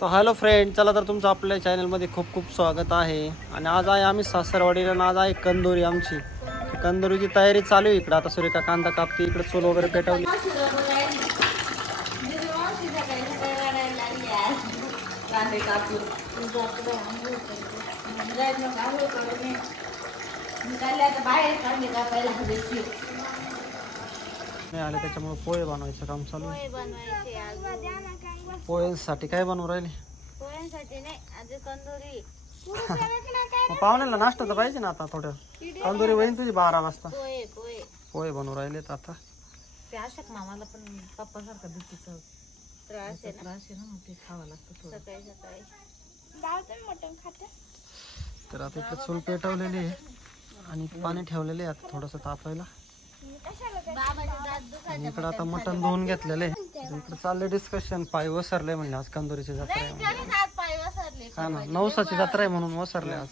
तर hello friend चला तर तुमचं आपल्या चॅनलमध्ये खूप खूप स्वागत आहे. आणि आज आहे आम्ही सासरवाडीला आणि आज आहे कंदोरी आमची. कंदोरीची तयारी चालू आहे इकडं. आता सुरेखा कांदा कापते इकडे चूल वगैरे पेटवली. नाही आले त्याच्यामुळे पोहे बनवायचं काम चालू आहे. पोहेसाठी काय बनवू राहिले? पोळ्यांसाठी नाही आज कंदोरी मग पाहुण्याला नाश्ता तर पाहिजे ना आता थोडं. कंदोरी होईन तुझी बारा वाजता. पोहे पोहे. पोहे बनवू राहिलेत आता. ते अशक मामाला पण पप्पा सारखा दुखीचा त्रास आहे ना. त्रास आहे ना मग ते खावं लागतं थोडं. सकाळी सकाळी. तर आता इकडे चूल पेटवलेली आहे आणि पाणी ठेवलेले आहे आता थोडंसं तापायला. आणि इकडे आता मटण धुवून घेतलेले आहे. इकडे चालले. डिस्कशन पाय वसरले म्हणले आज कंदोरीची जत्रा आहे हा ना नवसाची जत्रा आहे म्हणून वसरले आज.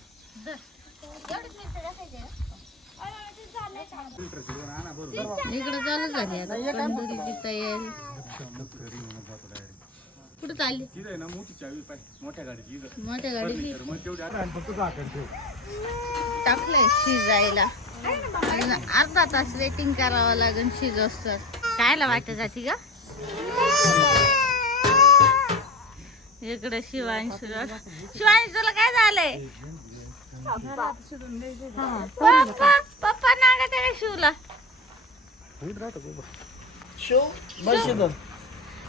इकडे चालू झाली आता. कंदोरीची तयारी. कुठं चालली? मोठ्या गाडीची टाकलंय शिजायला. अजून अर्धा तास वेटिंग करावं लागेल शिजोस तर कायला वाटत जाती का इकडे शिवांश शिवांश तुला काय झालंय? पप्पा पप्पा नागा शिवला?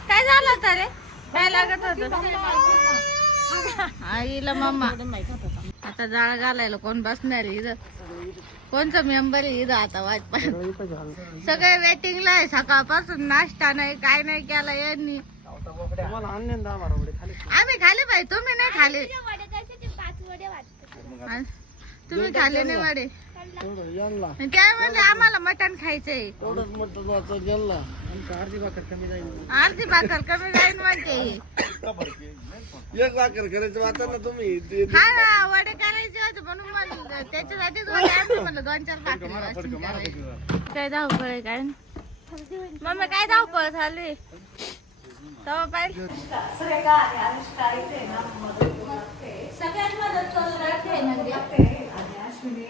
काय झालं तर रे? काय लागत होत? आईला मम्मा आता जाळ घालायला कोण बसणार इथं? कोणचा मेंबर इथं आता झालं. सगळे वेटिंगला आहे सकाळपासून नाश्ता नाही काय नाही केला यांनी. आम्ही खाले पाहिजे तुम्ही नाही खाले. आणि तुम्ही खाले नाही वाडे. तेवढं यांना. आणि त्या म्हणजे आम्हाला मटण खायचंय. तेवढंच मटण वाचत यांना. आमचं अर्धी भाकर कमी जाईल. अर्धी भाकर कमी जाईल म्हणते. एक भाकर करायचं वाचा ना तुम्ही ते- हा ना वडे करायचे होते म्हणून म्हणलं. त्याच्यासाठीच वडे आणले म्हणलं दोन चार भाकरी. काय धावपळ आहे काय? मम्मी काय धावपळ चालू आहे तेव्हा मदत करू लागते म्हणजे. अश्विनी.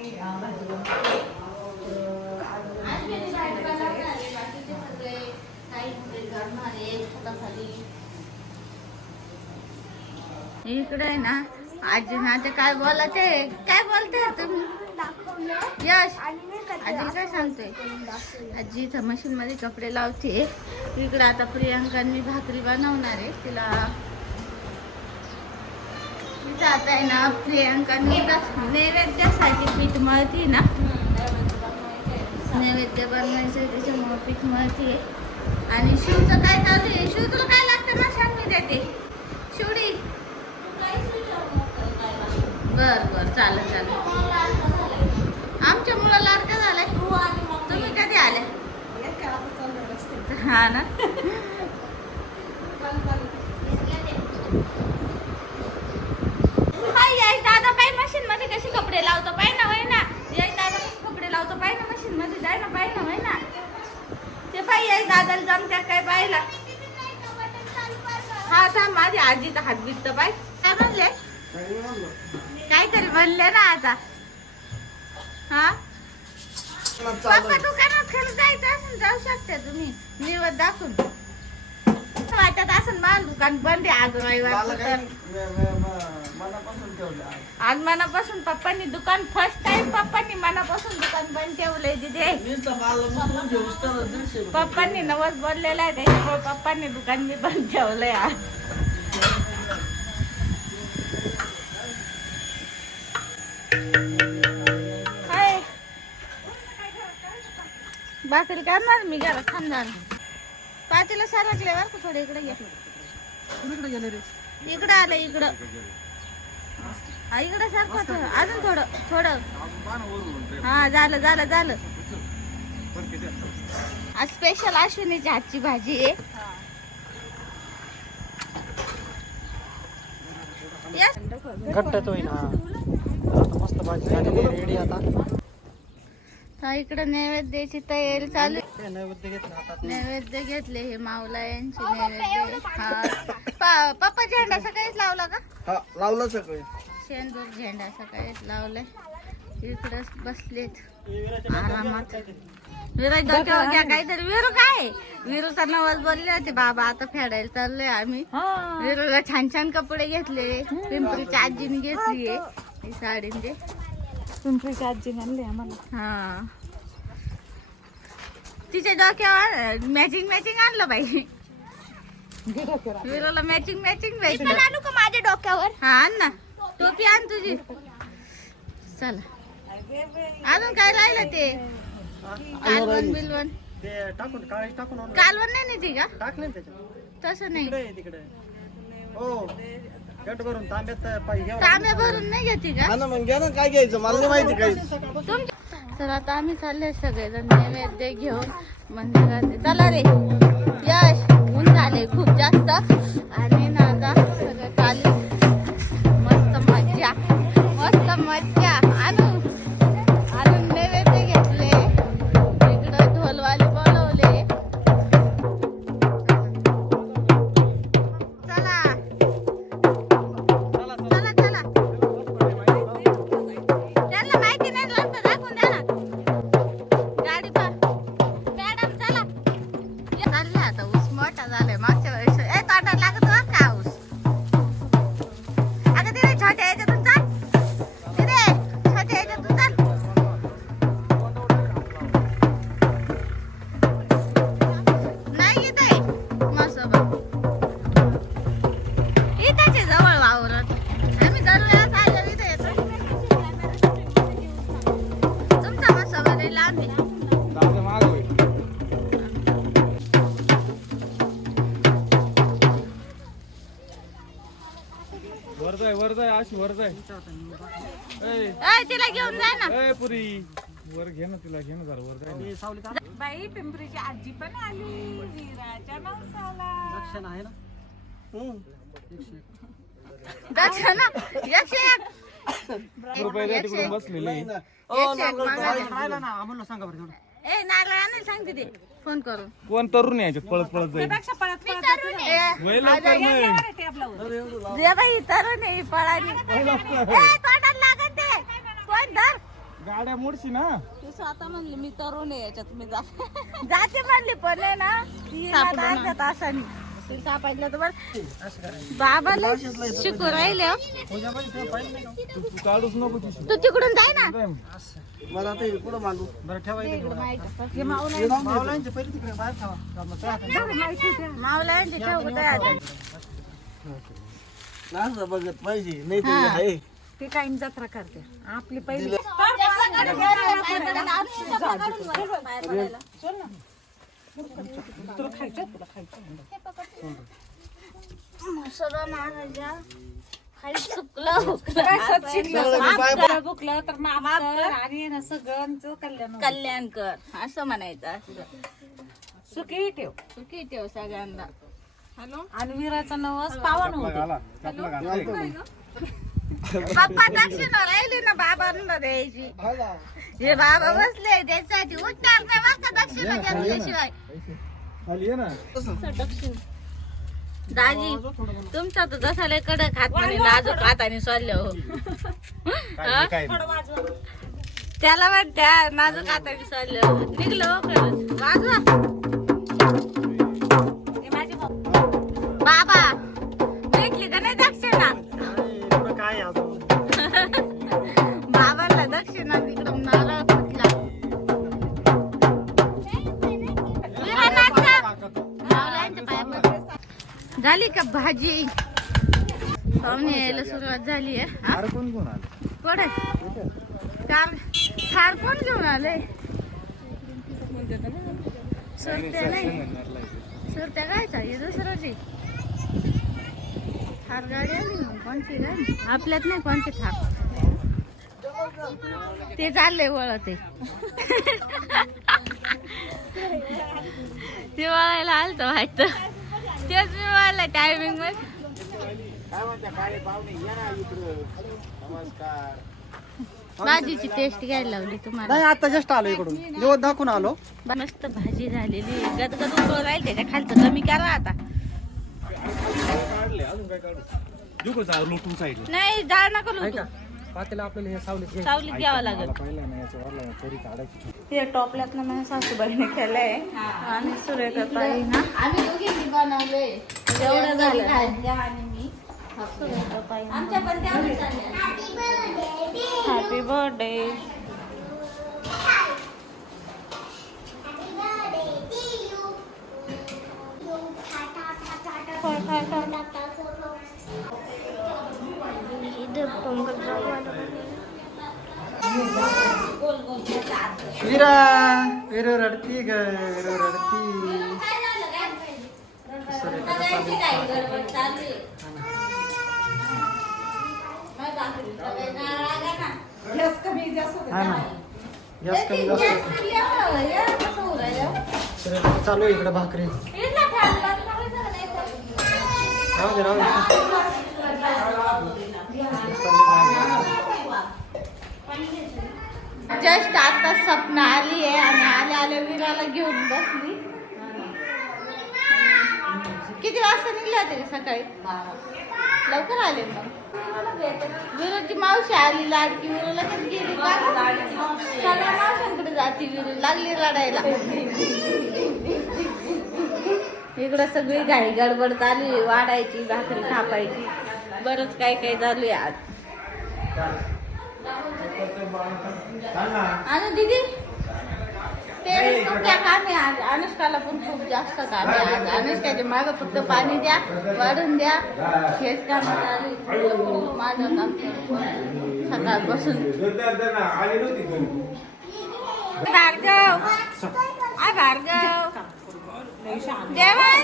इकडे आहे ना आजी ना ते काय बोलते? काय बोलते तुम्ही यश आजी काय सांगते? आजी इथं मशीन मध्ये कपडे लावते. इकडे आता प्रियांका मी भाकरी बनवणार आहे. तिला आता आहे ना प्रियांका नैवेद्यासाठी पीठ मळती ना? नैवेद्य बनवायचं त्याच्यामुळे पीठ मळती आणि शिवचं काय चालू आहे? शिव तुला काय लागतं ना? सांग मी देते. शिवडी. बर बर चालेल चालेल. आमच्या मुलं लाडका झालाय. तुम्ही कधी आले? हा ना हाय, याय दादा पाय मशीन मध्ये कसे कपडे लावतो पाय ना होय ना. याय दादा कसे कपडे लावतो पाय ना मशीन मध्ये जाय ना पाय ना होय ना. ते पाय याय दादाला जमत्या काय पाहिला. हा थांब माझी आजीचा हात बिकत पाय काय म्हणले? काहीतरी म्हणले ना आता. हा? पप्पा दुकानात खाली जायचं असेल जाऊ शकता तुम्ही. निवड दाखवून. वाटत असेल मला दुकान बंद आहे आज रविवार तर मनापासून ठेवलं. आज मनापासून पप्पांनी दुकान फर्स्ट टाइम पप्पांनी मनापासून दुकान बंद ठेवलंय तिथे. पप्पांनी नवस बोललेला आहे त्याच्यामुळे पप्पांनी दुकान मी बंद ठेवलंय आज हाय. भाकरी करणार मी घरात झालं पातीला सरकले बरं का थोडं? इकडे घे कुणीकडे गेले रे? इकडं आलं इकडं. हा इकडं सारखं थोडं अजून थोडं थोडं. हा झालं झालं झालं. आज स्पेशल अश्विनीच्या हातची भाजी आहे. हा आता मस्त भाजी झालेली रेडी आता. हा इकडं नैवेद्याची तयारी चालू नैवेद्य घेतलं हातात नैवेद्य घेतले हे माऊला यांचे नैवेद्य हा. पा- पप्पा झेंडा सकाळीच लावा लावलं सकाळी शेंदूर झेंडा सकाळी लावलाय इकडे बसलेत. आरामात. विराज डोक्यावर घ्या काहीतरी. विरू काय? विरूचा नवस बोलले होते बाबा आता फेडायला चाललोय आम्ही. विरूला छान छान कपडे घेतले. पिंपरीच्या आजीने घेतलीये ही साडी ते पिंपरीची आजी आणली आम्हाला. हा. तिच्या डोक्यावर मॅचिंग मॅचिंग आणलं बाई. विरोला मॅचिंग मॅचिंग भेटलं आणू का माझ्या डोक्यावर? हा आण ना. टोपी आण तुझी. चला. अजून काय राहिलं ते? कालवण बिलवण ते टाकून काळी टाकून आणू. कालवण नाही नेते का? टाकले ना त्याच्यात. तसं नाही. तिकडे आहे, तिकडे. हो. गट भरून तांब्यात पाहिजे तांब्या भरून नाही घेते का? हा ना मग घ्या ना काय घ्यायचं? मला नाही माहिती काही तुमच्या तर आता आम्ही चालले सगळेजण नैवेद्य घेऊन मंदिरात. चला रे. यश ऊन झाले खूप जास्त. आणि ना आता सगळं चालले वर जाय वर जाय अशी वर जाय तिला घेऊन जाय ना. ए पुरी. वर घे ना तिला घे ना जरा वर जाय. बाई पिंपरीची आजी पण आली. विराच्या लक्षण आहे ना. दक्षिणा एकशे एक. रुपये तिकडून बसलेले. ए सांगते ते. फोन करून. कोण तरुण यायचे पळत पळत जाईल. पेक्षा पळत पळत ए, वय लवकर मग. टेबलावर दे बाई तरुण आहे पळाली. ए तोंडाला लागत ते कोण धर गाड्या मोडशी ना. ती स्वतः म्हणली मी तरुण आहे याच्यात मी जाते म्हणली पण आहे ना अर्ध्या तासाने ती सापडलं तर बरं बाबाला शिकू राहिले हो. तू तू काढूच नको ती तू तिकडून जाय ना. मला कुठं मांडू बरं ठेवायचं पहिले तिकडे बाहेर ठेवा? मावलांची ठेव बघत पाहिजे नाही आहे ती काही जत्रा करते आपली पहिली तर आणि ना सगळ्यांचं कल्याण कर असं म्हणायचं असं सुखी ठेव सुखी ठेव सगळ्यांना आणि विराचा नवस पावन होते दक्षिण राहिली ना बाबांना द्यायची. हे बाबा बसले त्याच्यासाठी उठणार नाही बरं का दक्षिण घेतल्याशिवाय खाली ये ना. दाजी तुमचा तर जसा लय कडक हात म्हणे नाजूक हाताने सोडले हो. त्याला म्हणत्या नाजूक हाताने सोडले हो. निघलं हो खरंच. वाजवा. बाबा भाजी. पाहुणे यायला सुरुवात झाली आहे कोण कोण कोण आहे? कार कोण घेऊन आले सुरत्या नाही. सुरत्या काय हे दुसरंच आहे थार गाडी आली ना कोणची गाडी? आपल्यात नाही कोणची थार. ते चालले वळत आहे ते वळायला आलत वाटतं. तेच मी वळलं टायमिंगमध्ये. भाजीची टेस्ट घ्यायला लावली तुम्हाला. नाही आता जस्ट आलो इकडून. दिवस दाखवून आलो. मस्त भाजी झालेली. गदगद उकळून राहील त्याच्या खालचं कमी करा आता. काढले अजून काय काढू? दुखू जा लोटून साईडला? नाही जाळ नका लुटू. पातेला आपल्याला हे सावलीत घ्यायचं. सावलीत घ्यावं लागेल. पहिला नाही याच्या वरला तरी काढायची. हे टॉपल्यातलं माझ्या सासूबाईने केलंय. आणि सुरेखा ताई ना आम्ही दोघींनी बनवले एवढं झालं आणि मी हॅपी बर्थडे विरा विरो रडती ग विरो रडती. सुरेखा हा ना. गॅस कमी जास्त सुरेखा चालू इकडे भाकरी. राहू दे राहू दे. जस्ट आता सपना आली आहे आणि आल्या आल्या विराला घेऊन बसली किती वाजता निघल्या होते सकाळी? लवकर आले मग. विरोची मावशी आली लाडकी विरू लगेच गेली. का सगळ्या मावशांकडे जाते विरू लागली रडायला. इकडं सगळी घाई गडबड चालू आहे. वाढायची भाकरी थापायची. बरंच काय काय चालू आहे आज. आणि दीदी ते त्या काम अनुष्काला पण खूप जास्त काम आहे आज अनुष्काच्या मागं फक्त पाणी द्या वाढून द्या हेच काम. माझं काम सकाळपासून भार्गव. आ भार्गव. जेवण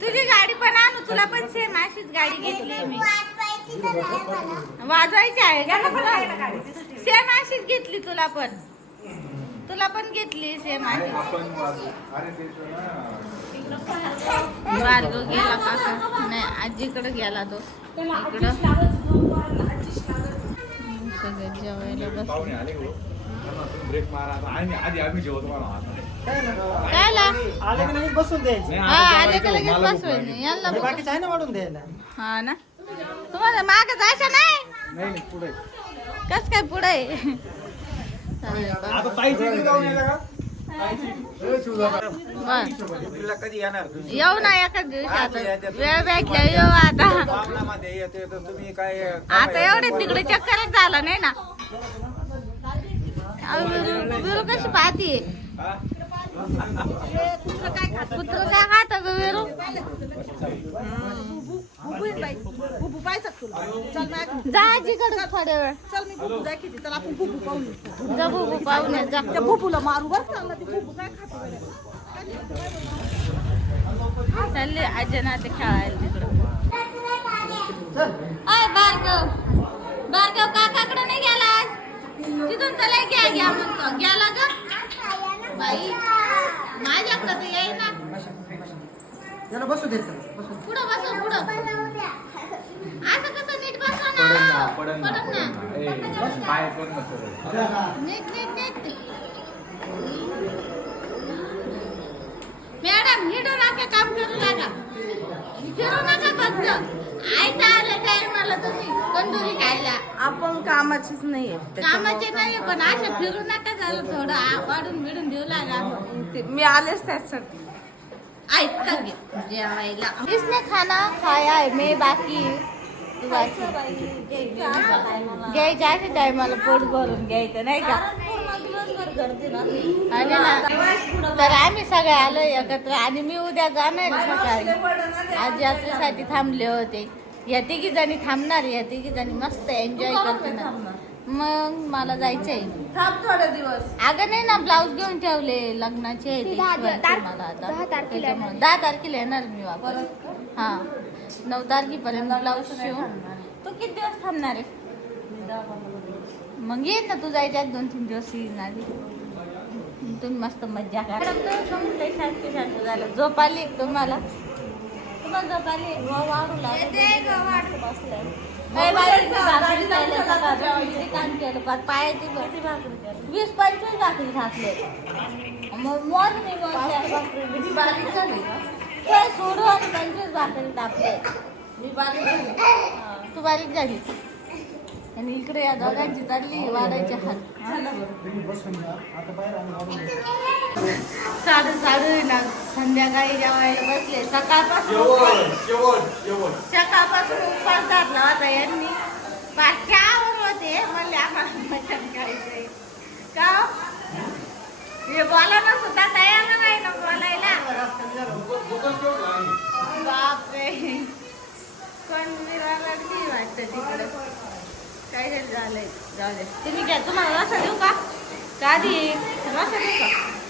तुझी गाडी पण आणू तुला पण सेम अशीच गाडी घेतली मी. वाजवायची आहे का? सेम अशीच घेतली तुला पण. तुला पण घेतली सेम अशी भार्गव गेला काका नाही आजीकडे गेला तो. इकडं. सगळे जेवायला आले हो. ब्रेक मारा. आता आम्ही आधी आम्ही जेवतो मला कायला? आले की नाही बसून द्यायचे. आले का लगेच बसवेल यांना बघ. बाकीचे आहे ना वाढून द्यायला? हा ना. तुम्हाला माग जायचं नाही? नाही नाही पुढे कस काय पुढे कधी येणार? येऊ ना एखाद दिवशी आता. वेळ भेटल्या येऊ आता. पावनामध्ये येते तर तुम्ही काय आता एवढे तिकडे चक्करच झाला नाही ना. अहो, विरू विरू कशी पाहतीये कुत्र काय खात ग विरू थोड्या वेळ जा बुबू पाहून चालले आजना ते खेळायला तिकडं अय काकाकडे नाही गेला तिथून त्याला घ्या घ्या म्हणतो. गेला ग बाई. माझ्याकडे तर येई ना. याला बसू द्यायचं बसू पुढं बसव पुढं. असं कसं नीट बसव ना. पडत ना पाय पण नसतं नीट नीट नीट. मॅडम हिडू नका काम आपण कामाचीच नाहीये कामाचे नाही पण असं फिरू नका झालं थोडं. आ- वाढून बिडून देऊ लागा. मी आलेच त्यासाठी. ऐकता घे. जेवायला. इसने खाना खाया है मैं बाकी. तू बाकी घ्यायच्या अशा टायमाला पोट भरून घ्यायचं नाही का? आणि ना तर आम्ही सगळे आलो एकत्र. आणि मी उद्या जाणार आहे सकाळी. आज यात्रेसाठी थांबले होते. या तिघी जणी थांबणार या तिघी जणी मस्त एन्जॉय करणार मग मला जायचंय. थांब थोडे दिवस. अगं नाही ना ब्लाऊज घेऊन ठेवले लग्नाचे आहे ते शिवायचे मला आता. त्याच्यामुळे दहा तारखेला येणार मी वापस. हा. नऊ तारखेपर्यंत ब्लाऊज शिवून. तू किती दिवस थांबणार आहे? मग येईन ना तू जायच्या दोन तीन दिवस येईन आधी. तुम्ही मस्त मज्जा करा. शांत शांत झालं. झोप आली का तुम्हाला? तुम्हाला वाढू लागलं. भाकरी पायाची वीस पंचवीस भाकरी घातले मग मोज मी मोज बारीक झाली ते सोडून पंचवीस भाकरी टाकले मी बारीक झाली तू बारीक झाली आणि इकडे या दोघांची चालली वाढायची हात साडू साधं ना संध्याकाळी जेवायला बसले. सकाळपासून उपवास- सकाळपासून उपवास धरला होता यांनी. पाचच्यावर होते. म्हणले आम्हाला मटण खायचंय का हे? बोलायला सुद्धा तयार नाही ना बोलायला. बापरे. कोण लढती वाटतं तिकडं. काय झालंय जाऊ दे. तुम्ही घ्या तुम्हाला रसा देऊ का? का आधी? रसा देऊ का?